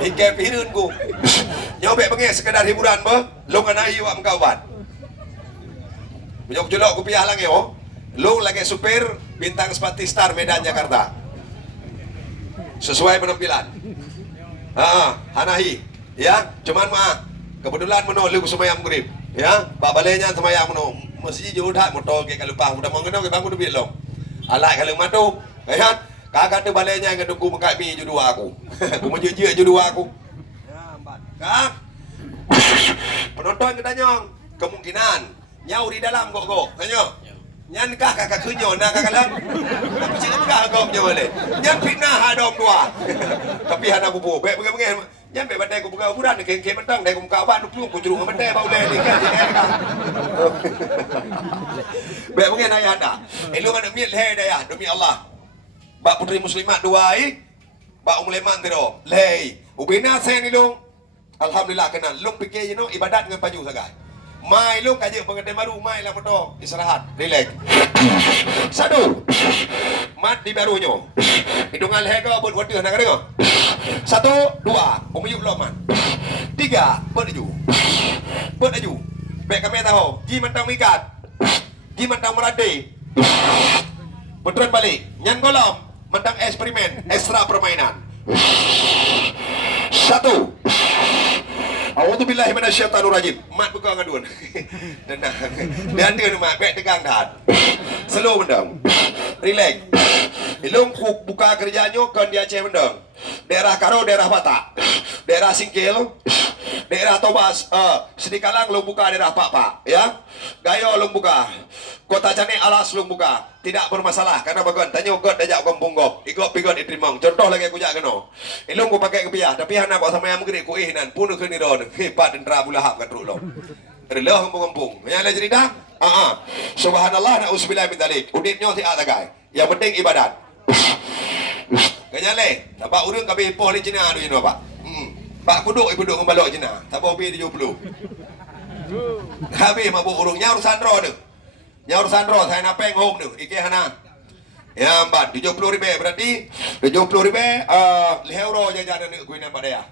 Hingga pirin ku. Nyobek bengi sekedar hiburan bah. Long anai wak mengkawan. Menyok julok ku piah lang yo. Long lagi supir bintang sepati star Medan Jakarta. Sesuai penampilan. Hanahi. Ya, cuman mah kebetulan meno lu semayang grip. Ya, pak balenya semayang meno. Mesti jodoh motor ke kalau pang udah mengena ke bangun duit long. Alak kalau matu. Ya, kagak tu balenya yang kedua mengkai mi jodoh aku. Aku menjejek jodoh aku. Ya, empat. Kak. Penonton kita nyong kemungkinan nyau di dalam kok tanya nyan kah kakak kunyo nak kakak aku cakap kah kau punya boleh nyan fitnah hadom dua tapi hana aku bu bek pengen nyan bek badai aku buka buran keng mentang dai aku buka ban aku curung badai bau dai ni kan bek pengen ayah dah elu mana miet le dah ya demi Allah bak putri muslimat dua bak umleman tiro le ubina sen ilung alhamdulillah kenal long fikir you know ibadat dengan paju sagai mai lu kaje pengadai baru mai lah motor istirahat relax satu mat di barunya hidungan leher buat wadah nak dengar satu dua umuyuk loman tiga beraju baik kami tahu ji mentang mikat ji mentang merade betulan balik nyan golom mentang eksperimen ekstra permainan satu A'udzubillahi minasyaitonirrajim. Mat buka ngaduan. Tenang. Dan dia mak baik tegang dah. Slow mendang. Relax. Ilung buka kerjanya kan dia Aceh mendang. Daerah Karo, daerah Batak. Daerah Singkil, daerah Tobas, Sedikalang lu buka daerah Pak, ya. Gayo lu buka. Kota Canik Alas lu buka. Tidak bermasalah karena bagian tanya god dajak kampung gop. Igop pigon itrimong. Contoh lagi aku jak keno. Ilung ku pakai kepiah, tapi hana kok sama yang gede ku nan pun ke ni ron. Hebat dendra bulahap kat rulong. Relah kampung-kampung. Ya la cerita? Subhanallah na'udzubillah min dzalik. Uditnya si atagai. Yang penting ibadat. Kenyale, tak urang kabeh poh li Cina adu jeno pak. Pak kuduk ngembalok Cina. Tak bau pi 70. Habis mabuk urung nyaur sandro tu. Nyaur sandro saya napeng home tu. Ike hana. Ya empat 70 ribu berarti 70 ribu euro jajan ni ku ina padaya.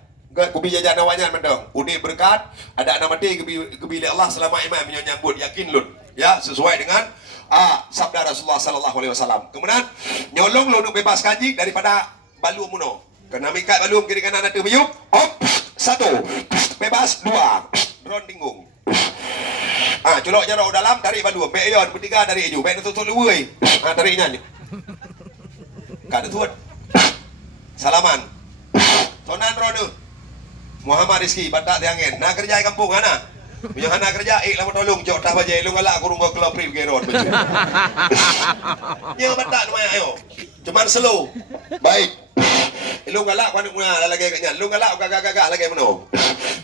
Kubi jajan awanyan mendong. Udi berkat ada nama mati kebi Allah selama imam menyambut yakin lun. Ya sesuai dengan sabda Rasulullah sallallahu alaihi wasallam. Kemudian nyolong lu bebas kanji daripada balu muno. Kena mikat balu kiri kanan ada meyuk. Satu. Bebas dua. Drone tinggung. Culok jarau dalam tarik balu. Bek yon bertiga dari eju. Bek tutup luwei. Tarik nyanyi. Kada tuat. Salaman. Tonan rodu. Muhammad Rizki batak tiangen. Nak kerja kampung ana. Punya anak kerja, lama tolong jauh tak baca, lu ngalak kurung kau kelop rib geron. Nya batak nama ayo, cuman slow, baik. Lu ngalak kau nak mula lagi kanya, lu ngalak gagak lagi meno.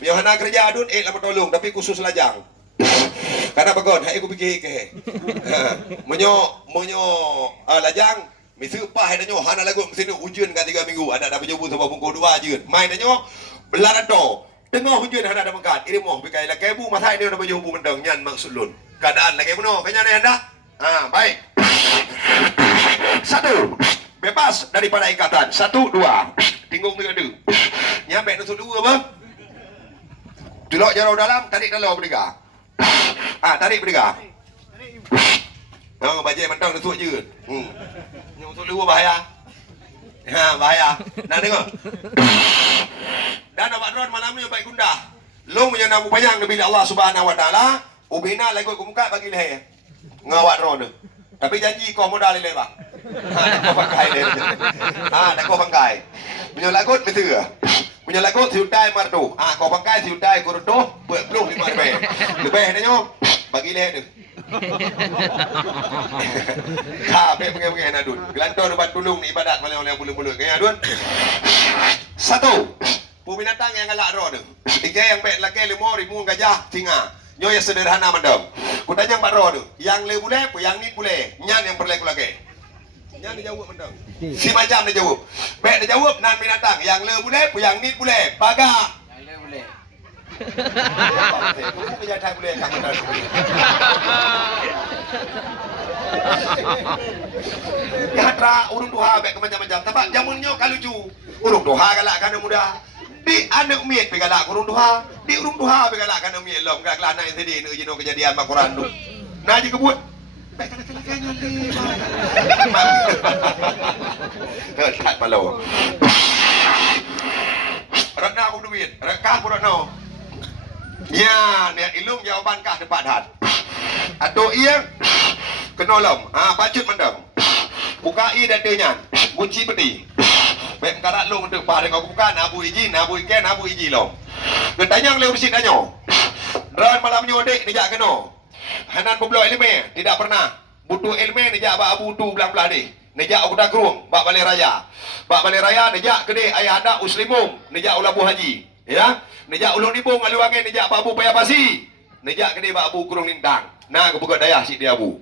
Punya anak kerja adun, lama tolong, tapi khusus lajang. Karena bagon, hai aku fikir ke. Menyo lajang, mesti upah ada nyo, hana lagu mesti ujian kan 3 minggu, ada dah berjumpa sama bungku 2 je. Main nyo, belarado. Tengah hujan ada mengkat. Ini mau bikai lagi bu masai dia nak berjumpa mendang nyan maksud lun. Keadaan lagi mana? Kanya ni anda? Baik. Satu. Bebas daripada ikatan. 1, 2. Tinggung 3, 2. Nyampe nusuk 2 apa? Tulok jarau dalam, tarik dalam bertiga. Tarik bertiga. Bajai mendang nusuk je. Nusuk 2 bahaya. Bahaya. Nak dengar? Dan awak drone malam ni baik gundah. Long punya nama bayang bila Allah Subhanahu Wa Taala, ubina lagi aku muka bagi leher. Ngawak drone. Tapi janji kau modal le bang. Nak kau pakai le. Nak kau pakai. Punya lagut betul. Punya lagut siutai martu. Kau pakai siutai kurdo, buat belum 5 lebih. Lebih nyo bagi leher tu. Pengen adun. Gelantor depan tulung ni ibadat malam oleh bulu-bulu. Kaya adun. 1. Binatang yang galak roh tu. 3 yang baik laki 5 ribu gajah singa. Nyo yang sederhana mendam. Ku tanya 4 roh tu. Yang le boleh, yang ni boleh. Nyan yang perlu laki. Nyan dia jawab mendam. Si macam dia jawab. Baik dia jawab nan binatang. Yang le boleh, yang ni boleh. Bagak. Yang le boleh. Aku kerja tak boleh kat mana. Ya tra urung duha baik macam-macam. Tapi jamunnya kalau ju urung duha galak kan muda. Di anak miet pegalak urung duha. Di urung duha pegalak kan miet lom gak kelana yang tadi nu jino kejadian mak Quran tu. Nah je kebut. Baik kan ni. Tak malu. Ratna aku duit, rekah pun ratna. Ya, ni ilung jawaban kah depan hat. Atau ia kenolom, bacut mendam. Buka i dan denyan, kunci peti. Baik karat long untuk pada kau bukan abu iji, abu iji long. Ketanya yang lewat sini tanya. Ran malam nyodek ni jak kena. Hanan peblo ilmu tidak pernah. Butuh ilmu ni jak abu tu belah-belah ni. Nejak aku dah kerung, bak balai raya. Bak balai raya, nejak kedai ayah anak uslimum. Nejak ulabu haji. Ya, nejak ulun nibung, alu angin, nejak babu payah basi. Nejak kedai babu kurung lintang. Nah, aku buka dayah si dia abu.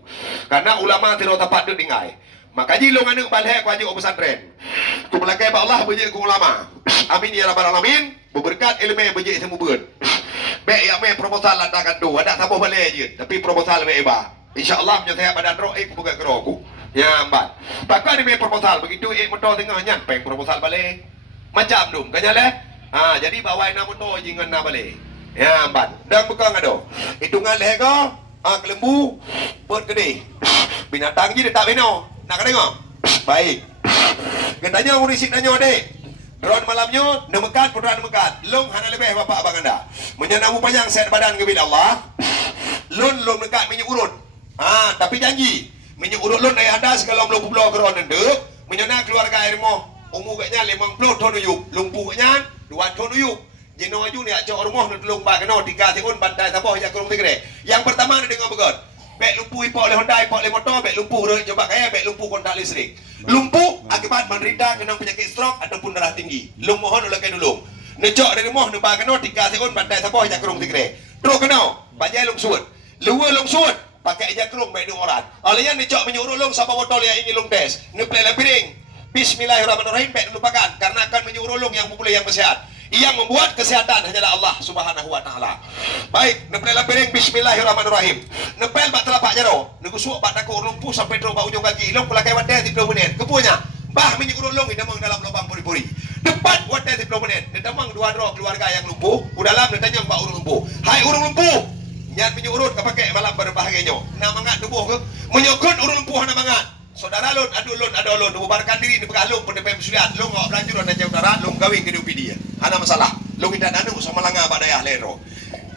Karena ulama tidak tepat duduk dingai. Maka jilong anak balai aku haji pesantren. Aku melakai ba Allah berjik ku ulama. Amin ya rabbal alamin. Berberkat ilmu berjik semua ber. Baik ya me proposal lantakan tu. Ada tambah balai je. Tapi proposal me eba. InsyaAllah menyatakan badan roh aku buka keroku. Ya ambat. Pakar ni main proposal begitu motor tengah nyampe proposal balik. Macam tu, kan leh. Jadi bawa nama motor jingan na balik. Ya ambat. Dan bukan ngado. Hitungan leh ko, kelembu buat gede. Binatang je dia tak beno. Nak tengok? Baik. Katanya orang risik tanya dek. Drone malamnya nemekat putra nemekat. Long hana lebih bapak abang anda. Menyenang panjang sehat badan kebil Allah. Lun dekat minyak urut. Tapi janji minyak urut lun ayah anda segala belum pulau keron ndek menyona keluarga air mo umur katnya 50 ton uyup lumpuh katnya 2 ton uyup jeno aju ni acok rumah nak tolong ba kena 3 tahun bantai sabah ya kurung tigre yang pertama ni dengar begot bek lumpuh ipok oleh Honda ipok oleh motor bek lumpuh coba kaya bek lumpuh kontak listrik lumpuh akibat menderita kena penyakit stroke ataupun darah tinggi lung mohon oleh dulu necok dari rumah nak ba kena 3 tahun bantai sabah ya kurung tigre terus kena bajai lung suut luar lung suut pakai aja kerung baik dua orang. Oleh yang dicok menyuruh long sama botol yang ini long tes. Ni play piring. Bismillahirrahmanirrahim. Baik lupakan karena akan menyuruh long yang populer yang bersehat. Yang membuat kesehatan hanyalah Allah Subhanahu wa taala. Baik, ni play piring bismillahirrahmanirrahim. Ni play bak telapak jaro. Ni gusuk bak takuk lumpuh sampai terus bak ujung kaki. Long pelakai wadah 30 menit. Kepunya. Bah menyuruh long ni demang dalam lubang puri-puri. Depan wadah 30 menit. Ni demang dua drop keluarga yang lumpuh. Udalam ni tanya bak urung lumpuh. Hai urung lumpuh. Yang menyurut ke pakai malam berbahagianya. Nak mangat tubuh ke? Menyokot urun lumpuh nak mangat. Saudara lun, ada lun. Bubarkan diri, dipegang lun, pendepem suliat. Lun ngak belanja dan jauh darat, lun kawin ke dia. Ada masalah. Lun tidak nanu sama langgar pada ayah lero.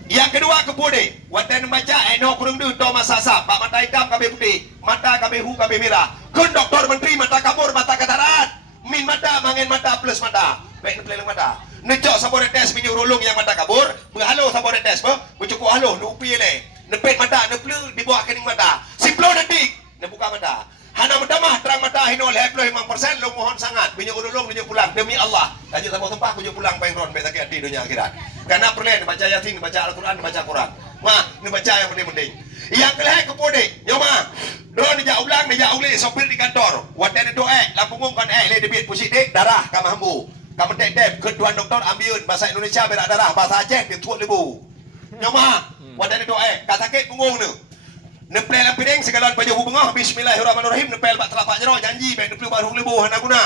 Yang kedua kepude. Watan membaca, no kurung du, to masa sap. Pak mata hitam, kabe putih. Mata kabe hu, kabe merah. Kun doktor menteri, mata kabur, mata katarat. Min mata, mangin mata, plus mata. Baik, peleng mata. Necok sabor tes minyak rolong yang mata kabur, berhalo sabor tes bercukup halo, lupi le. Nepet mata, neple dibawa kening mata. 10 detik, nebuka mata. Hana berdamah terang mata hino 55% lo mohon sangat minyak rolong tunjuk pulang demi Allah. Lanjut sama tempah tunjuk pulang pengron bet sakit di dunia akhirat. Karena perlen baca Yasin, baca Al-Quran, baca Quran. Ni baca yang penting-penting. Yang kelih kepode, nyoma. Drone dia ulang, dia uli sopir di kantor. Watan itu lampu ngong kan le debit positif darah kamah hambu. Kamu tek-tek ke tuan doktor ambil bahasa Indonesia berak darah, bahasa Aceh dia tuat lebu. Nyoma, wadah itu kat sakit punggung tu. Nepel piring segala baju hubungah bismillahirrahmanirrahim nepel bak telapak jero janji baik nepel baru lebu hana guna.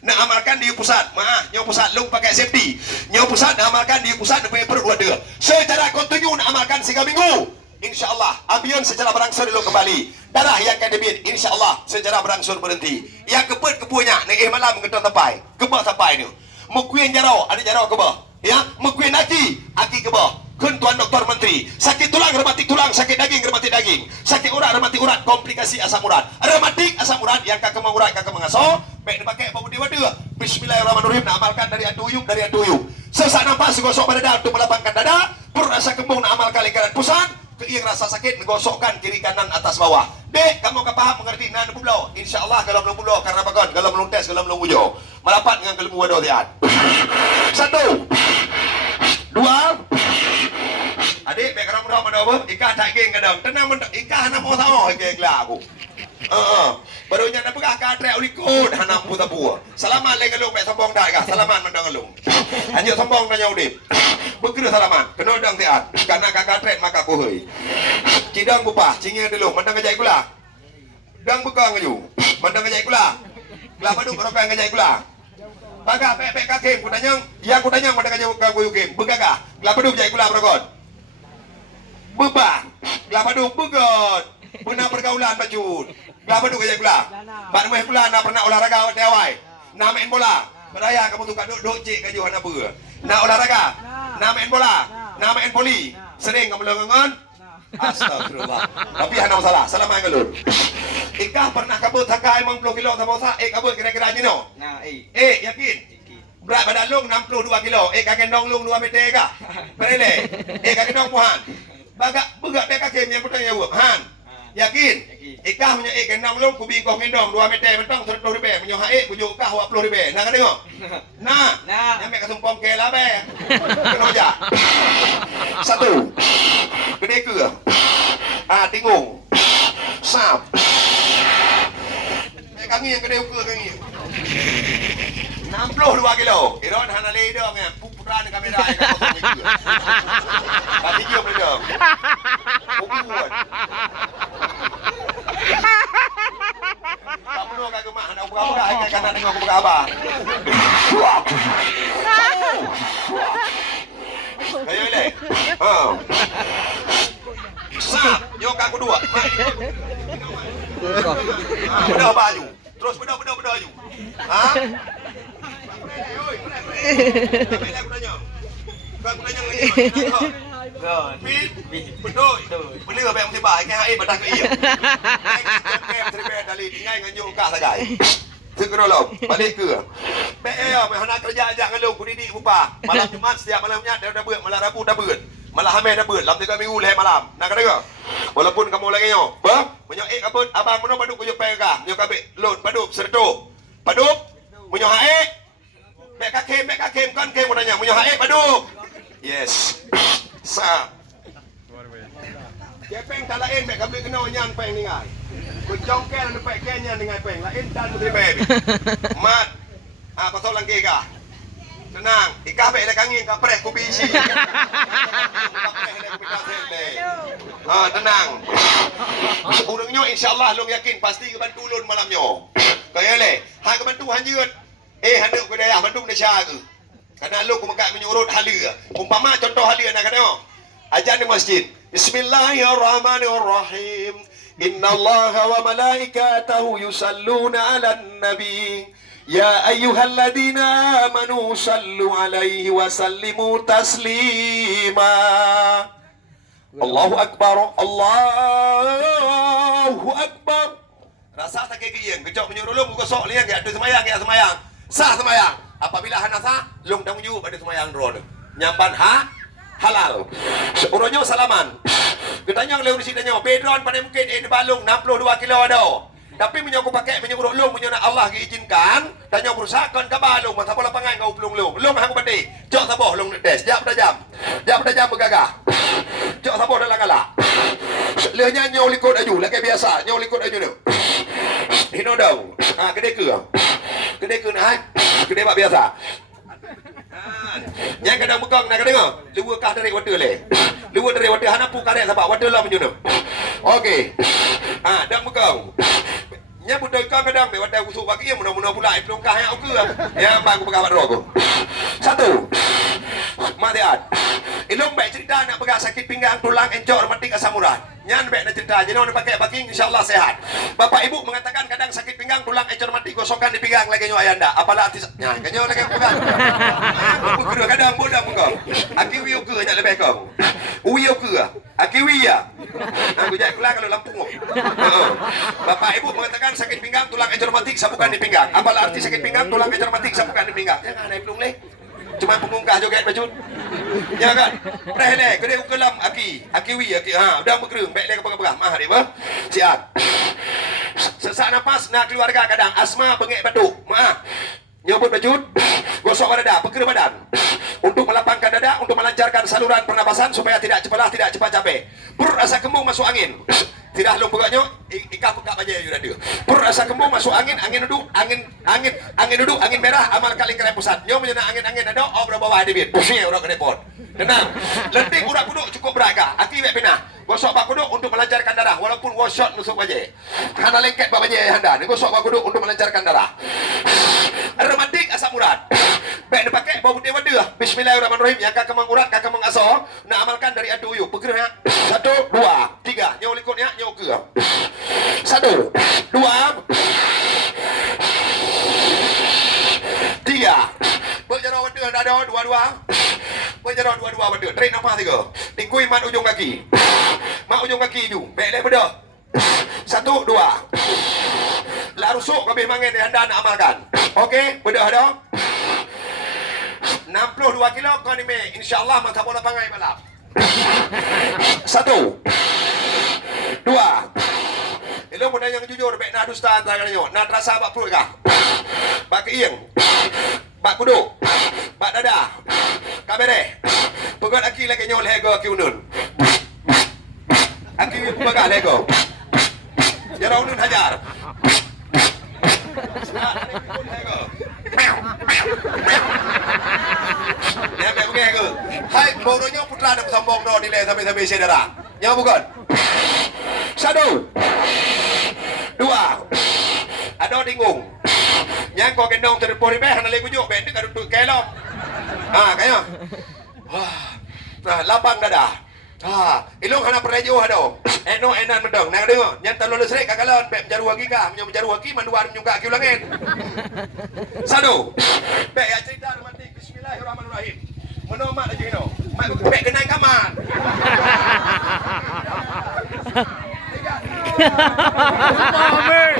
Nak amalkan di pusat. Nyo pusat lung pakai safety. Nyo pusat nak amalkan di pusat nepel perut ada. Secara kontinu nak amalkan 3 minggu. InsyaAllah ambion secara berangsur dulu kembali. Darah yang akan debit InsyaAllah secara berangsur berhenti. Yang keput kepunya nak malam ketua tepai. Kebah tepai ni. Mekuin jarau, ada jarau ke bawah. Ya, mekuin aki ke bawah. Kun tuan doktor menteri. Sakit tulang, rematik tulang, sakit daging, rematik daging. Sakit urat, rematik urat, komplikasi asam urat. Rematik asam urat yang kakak mengurat, kakak mengaso. Baik dipakai apa budi wadah. Bismillahirrahmanirrahim. Nak amalkan dari atu uyup. Sesak nafas gosok pada dada untuk melapangkan dada. Perut rasa kembung nak amalkan lingkaran pusat. Keing rasa sakit menggosokkan kiri kanan atas bawah. Dek, kamu akan faham mengerti nan pulau. InsyaAllah kalau belum pulau karena bagon, kalau belum tes, kalau belum ujo. Melapat dengan kelemu wadah tian. 1 2 Adik, baik kerana mudah mana apa? Ikah tak geng kadang. Tenang mendak ikah nak mau sama geng lah aku. Barunya nak pegah ka trek ulikut hanam puta bua. Selamat le ngelung baik sombong dak kah? Selamat mendang ngelung. Anjuk sombong tanya udip. Bergerak salaman. Kena dang tiat. Karena kakak tret maka kuhoi. Cidang bupah. Cingnya dulu. Mandang ngejai gula. Dang bekang aju. Mandang ngejai gula. Kelapa duk orang ngejai gula. Bagak pek kakim. Kutanyang. Yang kutanyang mandang ngejai kuyu kim. Begagah. Kelapa duk ngejai gula berkon. Bebah. Kelapa duk begot. Pernah pergaulan bacut. Kelapa duk ngejai gula. Bak meh gula nak pernah olahraga awak tewai. Nak main bola. Beraya kamu tukar duk cik kaju hana ber. Nak olahraga. Nak main bola. Nak main poli. Sering kamu lengan. Astagfirullah. Tapi hana masalah. Salam main galur. Ikah pernah kabut sakai 50 kilo sama usah. Kabut kira-kira no. Nah, Yakin. Berat badan lung 62 kilo. Kakek dong lung 2 meter kah? Perele. Kakek dong puhan. Bagak begak pek kakek yang putih jawab. Han. Yakin? Ikah punya kendong lung kubi kau kendong 2 meter mentong 100 ribu. Punya haik punya kah 20 ribu. Nak tengok? Nah. Nyampe ke sumpong ke lah be. Kena aja. 1. Gede ke? Tingung. Sap. Kangi yang gede ke kangi. 62 kilo. Iron hana le dong ya. Pupuran kamera yang kosong itu. Tapi dia boleh dong. Buat. Tak perlu kagak mah nak buka-buka ai kata tengok buka apa. Kayo le. Sap, yo kak kedua. Bedah baju. Terus bedah baju. Ha? Aku tanya lagi. Betul. Bener apa yang mesti baik kan ai badak iya. Kem terbe dari tinggal ngan yo kak sagai. Segera lo, balik ke. Hana kerja aja ngeluh ku didik bupa. Malam Jumat setiap malamnya dah beut, malam Rabu dah beut. Malam Khamis dah beut, lam 3 minggu leh malam. Nak kata ke? Walaupun kamu lagi nyo. Menyo kabut abang meno paduk kujuk pega. Menyo kabik lon paduk serto. Paduk menyo hae. Mek kakem kan kem tanya menyo hae paduk. Yes. Sa. Kepeng talain mek kabik kena nyan peng ningai. Kucongkel anu pek kenya dengan peng lain dan putri baby. Mat. Pasal lagi kah? Tenang, ikah baik lek angin kah preh kopi isi. Tenang. Urangnya insyaallah long yakin pasti ke bantu ulun malamnya. Kaya le, ha ke bantu hanjeut. Handuk ke daerah bantu Malaysia ke. Karena lu ku mengak menyurut halia. Umpama contoh halia nak kena. Ajan di masjid. Bismillahirrahmanirrahim. Innallaha wa malaikatahu yusalluna 'alan nabi. Ya ayyuhalladzina amanu sallu 'alaihi wa sallimu taslima. Allahu akbar. Allahu akbar. Rasa tak kegiyang, kejok menyuruh lu gosok liang ya ada semayang. Sah semayang. Apabila hana sah, long dang yu pada semayang drone. Nyamban halal. Uronyo salaman. Ketanya leu di sini bedron pada mungkin ini balung 62 kilo ada. Tapi menyoku pakai menyuruh lu menyuruh Allah diizinkan, tanya berusaha kan ke balung masa bola pangan kau pelung lu. Lu hang bade. Jok saboh long des. Jap pada jam bergagah. Jok saboh dalam galak. Leunya nyau likut aju lagi biasa, nyau likut aju tu. Hino dong. Gede ke nah. Gede bak biasa. Yang kadang bekang nak dengar. Luar kah dari water le. Luar dari water hana pu karek sebab water lah menyunup. Okey. Dan bekang. Nya budak kadang be water usuk bagi mudah-mudah pula belum kah yang aku. Ya bang aku pegang aku. 1. Matiat. Ilung baik cerita nak pegang sakit pinggang, tulang, encok, rematik, asam urat. Nyan baik nak cerita. Jadi orang pakai baking insya-Allah sehat. Bapak ibu mengatakan kadang sakit pinggang, tulang, encok, rematik, gosokkan di pinggang lagi nyo ayanda. Apalah artis. Nya kanyo lagi pegang. Aku kira kadang bodoh pegang. Aki wiu ke nak lebih kau. Wiu ke. Aki wiya. Aku jadi kelar kalau Lampung. Bapak ibu mengatakan sakit pinggang, tulang, encok, rematik, sabukan di pinggang. Apalah arti sakit pinggang, tulang, encok, rematik, sabukan di pinggang. Jangan naik belum leh. Cuma pengungkah joget bajut. Ya kan? Preh kena ukelam aki wi udah bergerung baik lek apa-apa. Mah dia bah. Siap. Sesak nafas nak keluarga kadang asma bengek batuk. Maaf. Nyabut bajut, gosok dada, peker badan. Untuk melapangkan dada, untuk melancarkan saluran pernapasan supaya tidak cepat capek. Perut rasa kembung masuk angin. Tidak lu pegaknya ikat pegak aja ya dia. Pur rasa kembung masuk angin duduk, angin duduk, angin merah amal kali keren pusat. Nyo menjana angin ada obra bawah debit. Pusing udah ke depot. Tenang. Lentik udah kuduk cukup beraga. Aki wek pinah. Gosok bak kuduk untuk melancarkan darah walaupun one shot nusuk baje. Hana lengket bak baje handa. Ni gosok bak kuduk untuk melancarkan darah. Rematik asam urat. Baik dipakai bau putih wadah. Bismillahirrahmanirrahim. Yang kakak mengurat, kakak mengaso. Nak amalkan dari adu uyu. Bergerak. 1, 2, 3. Nyaw likutnya, nyaw ke. 1, 2, 3. Berjarak wadah. Ada 2. Berjarak 2 wadah. Tarik nafas 3. Tingkui mat ujung kaki. Mat ujung kaki hidung. Baik leh bedah. 1, 2. Lah rusuk habis mangin yang anda nak amalkan. Okey, bedah dah. 62 kilo kau ni me. InsyaAllah mata bola pangai balap. 1, 2. Elok pun yang jujur. Baik nak dusta antara kalian. Nak terasa bak perut kah? Bak keing. Bak kuduk. Bak dada. Kabere. Pegat aki lagi nyol hego aki unun. Aki pegat hego. Jarang unun hajar. Ya kayak begitu. Hai, bodohnya putra ada sombong no nilai sampai saudara. Nyawa bukan. 1, 2. Ada dingung. Yang kau gendong terpur ni hana lagi kujuk. Benda kan untuk kelok. Kaya. Nah, lapang dada. Ilong hana perlejo hado. Eno enan mendong. Nak dengar. Yang terlalu serik kakalon. Bek menjaru lagi kah? Menjaru lagi manduan juga aki ulangin. 1. Bek ya cerita romantik. Bismillahirrahmanirrahim. Meno mak aja ino. Mak bek kenai kamar. Amin.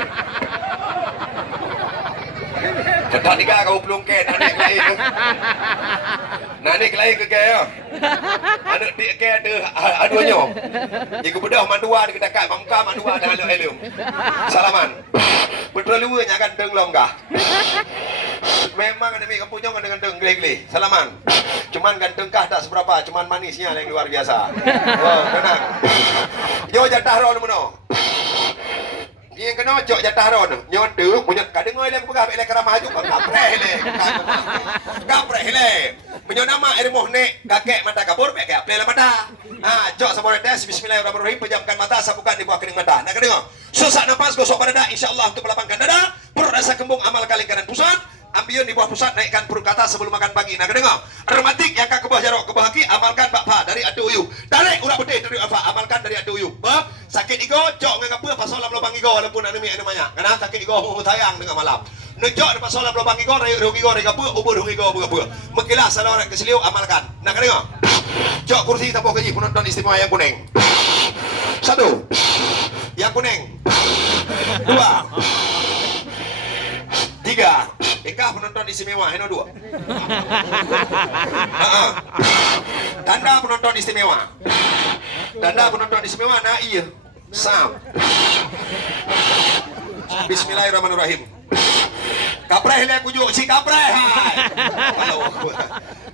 Ketat tiga kau belum ke naik lain. Naik lain ke kaya. Anak dia ke ada aduanya. Jika bedah manduan ke dekat mamka manduan dah elum. Salaman. Betul lu nya gandeng longgah. Memang ada mi kampungnya gandeng gele-gele. Salaman. Cuman gandeng kah tak seberapa, cuman manisnya yang luar biasa. Oh, tenang. Yo jatah ron meno. Yang kena cok jatah ron. Nyon tu punya kadang ngoi lek pegah lek keramah ju kapreh le. Kapreh le. Menyo nama irmoh nek kakek mata kabur pek apa le mata. Cok sabore tes bismillahirrahmanirrahim pejamkan mata sapukan di bawah kening mata. Nak dengar. Susah nafas gosok pada dada insyaallah untuk melapangkan dada. Perut rasa kembung amal kali kanan pusat. Ambion di bawah pusat naikkan perut kata sebelum makan pagi. Nak dengar. Rematik yang kak kebah jarok kebah kaki amalkan bakpa dari adu uyu. Tarik urat putih dari apa amalkan dari adu uyu. Sakit ego cok ngang apa pasal lubang ego walaupun anemi anu banyak. Karena sakit ego mau tayang dengan malam. Nejok di pasal lubang ego rayuk ego rega apa ubur ego apa. Mekilah salah orang keseliu amalkan. Nak dengar. Cok kursi tapo gaji penonton istimewa yang kuning. 1. Yang kuning. 2. 3. Eka penonton istimewa, Heno 2. Tanda penonton istimewa. Tanda penonton istimewa, nah iya. Sam. Bismillahirrahmanirrahim. Kapreh le kujuk si kapreh.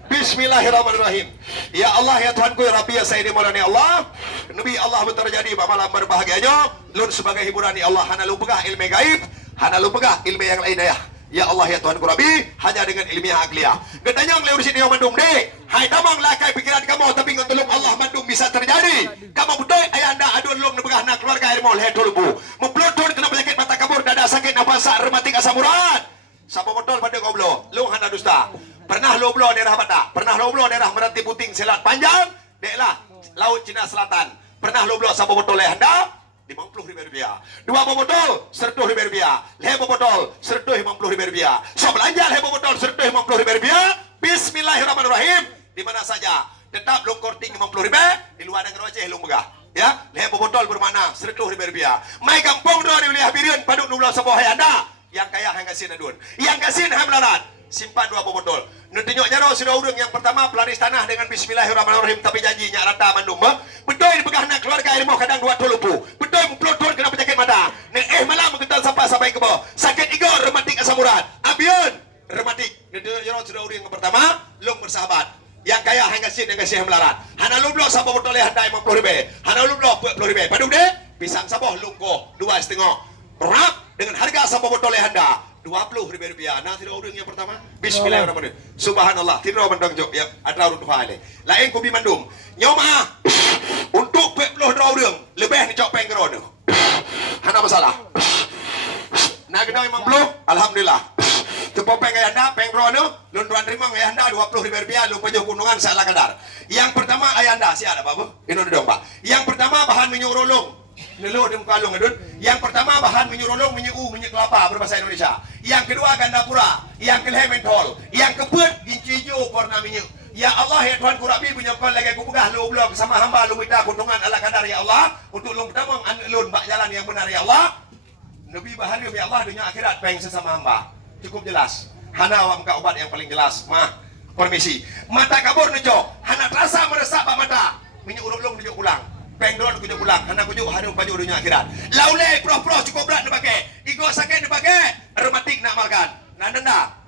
Bismillahirrahmanirrahim. Ya Allah ya Tuhanku ya Rabbi ya Sayyidi Maulani Allah. Nabi Allah terjadi malam berbahagianya. Lun sebagai hiburan ya Allah hana lu pegah ilmu gaib. Hana lu pegah ilmu yang lain ya. Ya Allah ya Tuhanku Rabbi hanya dengan ilmiah akliyah. Gedanyang lewur sini yang mandung deh. Hai damang lakai pikiran kamu tapi ngetulung Allah mandung bisa terjadi. Kamu betul ayah anda aduan lung nebegah nak keluarga air mol he tulubu. Memplutun kena penyakit mata kabur dada sakit nafas rematik asam urat. Sapa botol pada goblo. Lung hana dusta. Pernah lo blo daerah Batak. Pernah lo blo daerah Meranti Puting Selat Panjang. Deklah Laut Cina Selatan. Pernah lo blo sapa botol anda? Rp50.000. 2 botol Rp100.000. Lebo botol Rp150.000. So belanja lebo botol Rp150.000. Bismillahirrahmanirrahim. Di mana saja tetap long korting Rp50.000. Di luar negeri Aceh long megah. Ya, lebo botol bermakna Rp100.000. Mai kampung doa di wilayah Biriun paduk 12 sebuah anda. Yang kaya hang kasin adun. Yang kasin hang melarat. Simpan 2 botol. Nutunyok jaro sudah urung yang pertama pelaris tanah dengan bismillahirrahmanirrahim tapi janji nyak rata mandum. Betul dipegah nak keluarga ilmu kadang 2 tulupu. Betul memplotor kena penyakit mata. Nek malam mengental sampai ke bawah. Sakit ego rematik asam urat. Abion rematik. Nutunyok jaro sudah urung yang pertama long bersahabat. Yang kaya hang kasin yang kasih melarat. Hana lu blok sapa botol yang handai Rp50.000. Hana lu blok Rp40.000. Padung deh. pisang saboh lungko 2,5 rap dengan harga sabah botol Anda Rp20,000. Nah, tidak orang yang pertama. Bismillahirrahmanirrahim. Subhanallah. Tidak orang mandang jok. Ya, ada orang tua ini. Lain kubi mandum. Nyoma. Untuk 40 orang. Lebih ni cok penggeron. Hana masalah. Nah, kita memang belum. Alhamdulillah. Cepat pengen Anda, penggeron. Lunduan terima Anda Rp20,000. Lupa jauh gunungan salah kadar. Yang pertama Anda. Siapa apa? Ini dong Pak. Yang pertama bahan minyak rolong. Nelo di muka long adun. Yang pertama bahan minyak rolong, minyak minyak kelapa berbahasa Indonesia. Yang kedua ganda pura. Yang kelima mentol. Yang keempat ginci hijau warna minyak. Ya Allah ya Tuhan Kurabi punya kau lagi aku pegah lu belum sama hamba lu minta keuntungan ala kadar ya Allah untuk lu pertama lu bak jalan yang benar ya Allah. Nabi bahagia ya Allah dunia akhirat peng sesama hamba. Cukup jelas. Hana awak muka obat yang paling jelas. Mah permisi. Mata kabur nejo. Hana terasa meresap mata. Minyak rolong nejo pulang. Pengdon kujuk pulang, anak kujuk harum baju dunia akhirat. Laulai pro cukup berat dipakai. Ego sakit dipakai. Aromatik nak makan. Nanda.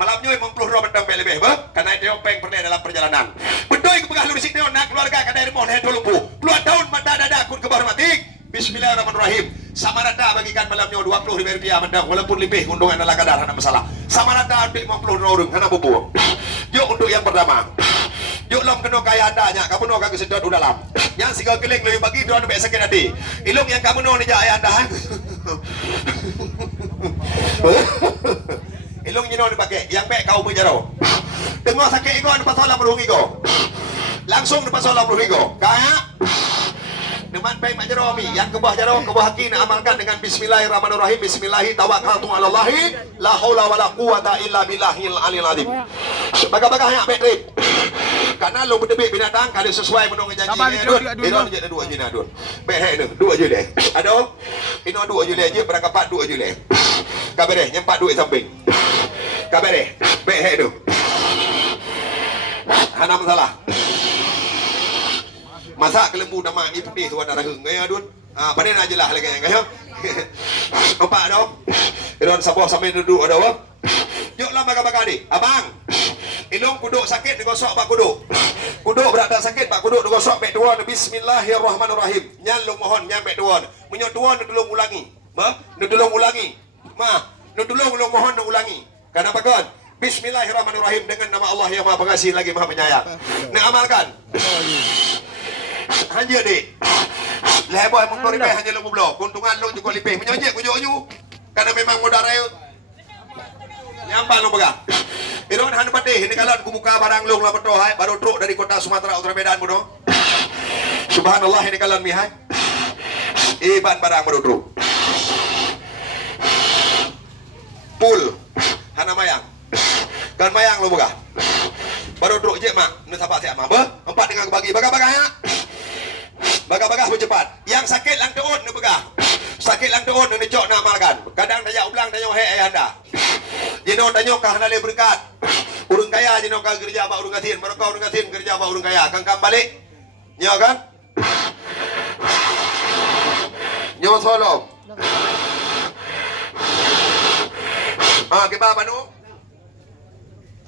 Malam nyoi mempuluh roh bentang lebih, karena itu peng pernah dalam perjalanan. Betul ke pegah lurisik neon nak keluarga kadai remon head lumpuh. Puluhan tahun mata dada kun ke aromatik. Bismillahirrahmanirrahim. Sama rata bagikan malam nyoi Rp20,000 mendang walaupun lebih untungan adalah kadar hana masalah. Sama rata ambil 50 orang hana bubu. Yuk untuk yang pertama. Yuk lam kena kaya andanya, kamu no kagak sedot dalam. Yang sigal keling lebih bagi doan lebih sakit hati. Ilung yang kamu no ni jah ayah anda. Ilung nyino dipakai, yang baik kau berjaro. Tengok sakit ego depan solat berhung ego. Langsung depan solat berhung ego. Kaya. Deman baik mak jaro mi, yang kebah jaro, kebah haki nak amalkan dengan Bismillahirrahmanirrahim. Bismillahi tawakkaltu 'ala Allahi, la haula wala quwata illa billahil aliyil azim. Baga-baga hak baik trip. Karena lo berdebik binatang kalau sesuai menunggu janji ini je dua je adun. Baik hak dua je deh. Ada? Ino dua je aja berangkat 4 dua je deh. Kabar deh, nyempat duit samping. Kabar deh. Baik hak tu. Hana masalah. Masak kelembu nama ni putih tu ada rahung gaya adun. Pandai nak jelah lagi yang gaya. Nampak dong. Iron sabah sampai duduk ada apa? Yuklah baga-baga ni. Abang. Ilung kuduk sakit digosok pak kuduk. Kuduk berada sakit pak kuduk digosok baik tuan. Bismillahirrahmanirrahim. Nyan lu mohon nyan baik tuan. Menyok tuan nak tolong ulangi. Nak tolong ulangi. Nak tolong lu mohon nak ulangi. Kenapa kan? Bismillahirrahmanirrahim dengan nama Allah yang Maha Pengasih lagi Maha Penyayang. Nak amalkan. Hanya dik. Leboh emang kau lipih hanya lu belum. Keuntungan lu juga lipih. Menyojek kujuk-kujuk. Karena memang modal raya. Nyampak lu pegang. Iron han patih ini kalau aku buka barang lu lah betul hai baru truk dari kota Sumatera Utara Medan bodoh. Subhanallah ini kalau mi hai. Iban barang baru truk. Pul hana mayang. Kan mayang lu buka. Baru truk je mak. Nu siapa siap mak? Empat dengan bagi baga-baga ya. Baga-baga bercepat. Yang sakit lang teun nu pegang. Sakit lang teun nu cok nak amalkan. Kadang tanya ulang tanya hei anda. Jino tanya kah nale berkat. Urang kaya jino kah kerja ba urang katin. Mereka urang katin kerja ba urang kaya. Kang balik. Nyo kan? Nyo solo. Kiba banu.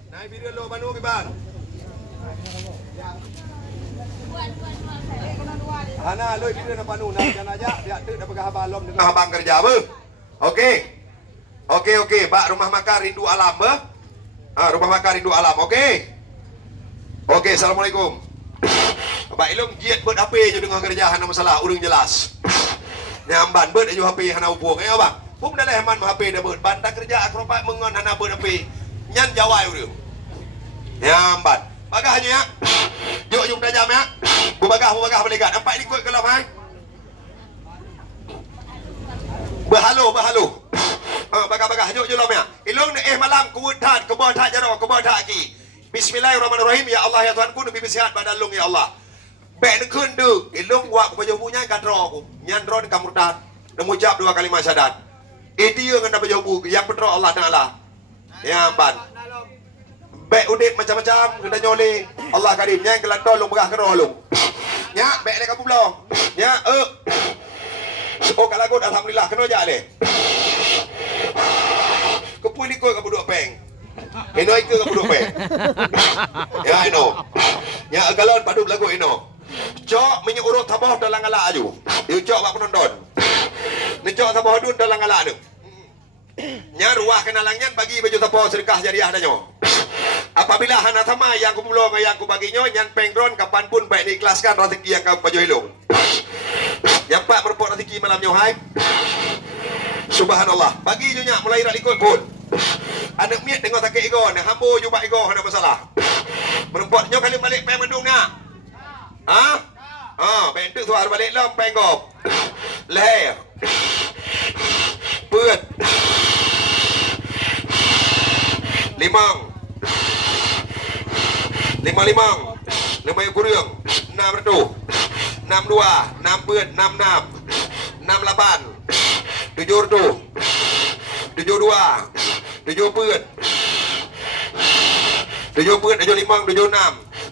Nai video lo banu kiba. Hana loy video na panu na jana aja biar tu dapat habalom dengan abang kerja apa? Okey. Okey. Bak rumah makan rindu alam be? Rumah makan rindu alam. Okey. Assalamualaikum. Bak ilung jiat buat HP je dengan kerja hana masalah urang jelas. Nyamban buat aju HP hana upung ya bang. Pum dah leman HP dah buat bantak kerja akrobat mengon hana buat HP. Nyan jawai urang. Nyamban. Bagah hanya ya. Jom tajam ya. Bagah belegat. Nampak ni kot kalau hai. Berhalu. Bagah. Jom lom ya. Ilung malam kuwutat kebatat jaro kebatat ki. Bismillahirrahmanirrahim. Ya Allah ya Tuhanku nabi bersihat badan lung ya Allah. Baik nak kundu. Ilung wak baju punya kadro ku. Nyandron kamurtat. Mengucap 2 kalimat syahadat. Itu yang anda baju yang betul Allah Taala. Ya ban. Baik udip macam-macam kena nyole. Allah karim nyang kelantol lu berah keroh lu. Nya baik le kamu belum. Nya oh kalau gut alhamdulillah kena jak le. Kepui likoi kamu duk peng. Eno ike kamu duk peng. Ya eno. Nya galon padu lagu eno. Cok minyak urut tabah dalam ala aju. Yo Necok pak penonton. Necok sama hodun dalam galak tu. Nya ruah kenalangnya bagi baju tapo sedekah jariah danyo. Apabila hana sama yang ku pulo yang ku baginyo nyan pengron kapanpun baik diikhlaskan rezeki yang kau baju hilung. Yang pak merupakan rezeki malam nyohai. Subhanallah. Bagi jo nya mulai rak likut pun. Anak miat dengar sakit ego nak hambo juga ego ada masalah. Merupakan nyo kali balik peng mendung nak. Ha? Bentuk suar balik lom peng gop. Leher. Put. Limang. Lima kurang. 6 reduh. 62, 6 put, 66. 68. 7 reduh. 72. 7 put. 7 put, 75, 76.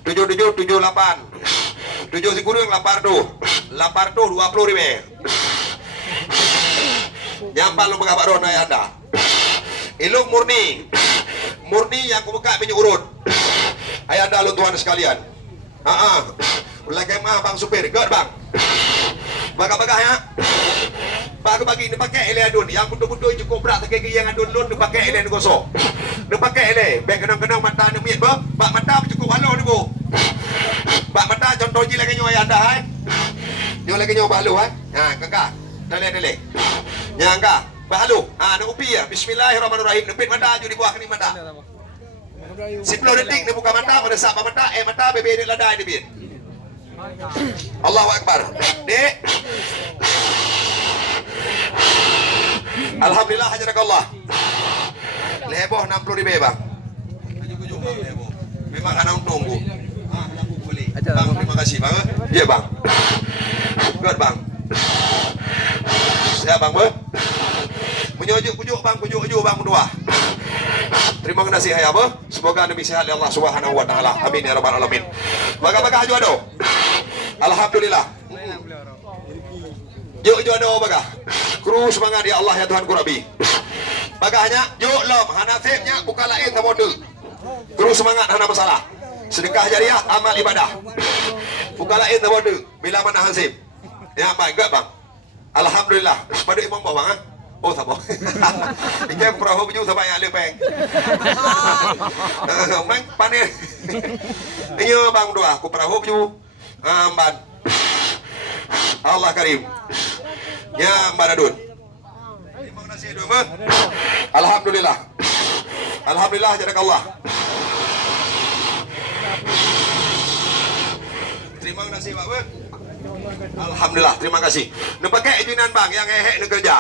77, 78. 7 si kurang 8 reduh. 8 reduh 20 ribu. Nyampan lu megah Pak Ron ayah anda. Ilung murni yang kubuka minyak urut. Ayah anda lu tuan sekalian. Mulai kemah bang supir, god bang. Bagah-bagah ya. Bagi ni pakai ele adun. Yang butuh-butuh cukup berat sekali yang adun lun dia pakai ele gosok. Dia pakai ele. Bek kenang-kenang mata ni miat ba. Bak mata cukup halo ni bu. Bak mata contoh je lagi nyo ayah anda hai. Nyo lagi nyo balu hai. Kakak. Dale. Yang ka, bahalu. Nak upi ya. Bismillahirrahmanirrahim. Nepit mata ju di buah ni mata. 10 detik ni buka mata pada sap mata mata bebe ni ladai ni bin. Allahu akbar. Dek. Alhamdulillah hajarakallah. Leboh 60 ribu bang. Memang anak tunggu. Bang terima kasih bang. Ya bang. Good bang. Siap bang ber. Pujuk bang berdua. Terima kasih ayah ber. Semoga nabi sehat ya Allah Subhanahu wa taala. Amin ya rabbal alamin. Baga jo ado. Alhamdulillah. Jo ado baga. Kru semangat ya Allah ya Tuhan ku Rabbi. Bagahnya jo lom hanasibnya buka lain sama tu. Kru semangat hana masalah. Sedekah jariah amal ibadah. Buka lain sama tu. Bila mana hasib. Ya baik enggak bang. Alhamdulillah. Pada imam bang ah. Oh sabar. Ikan perahu baju sampai yang ada peng. Main panen. Iya bang doa. Aku perahu baju. Amban. Allah karim. Ya Mbak Adun. Terima kasih dua. Alhamdulillah. Alhamdulillah jadakallah. Terima kasih Pak. Alhamdulillah, terima kasih. Nak pakai izinan bang yang hek nak kerja.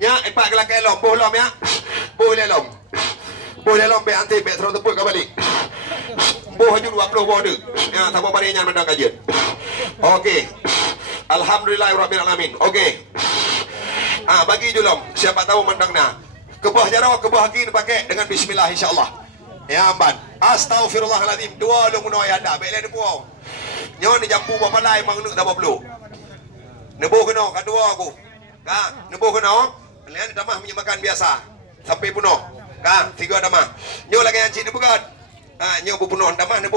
Ya, epak kelak elom, boh lom ya. Boh lelom. Boh lelom be anti be terus tepuk ke balik. Boh haju 20 boh tu. Ya, tak apa barinya mendang kajian. Okey. Alhamdulillahirabbil alamin. Okey. Bagi julom, siapa tahu mendang na. Kebuah jarau, kebuah haki pakai dengan bismillah insyaallah. Ya, amban. Astaghfirullahalazim. Dua lu munoi anda, be le buang. Nyo ni jambu apa lai mang nuk tak perlu. Nebo kena kedua aku. Nebo kena. Kalian damah makan biasa. Sampai penuh. 3 damah. Nyo lagi yang cik ni bukan. Nyo penuh damah nebo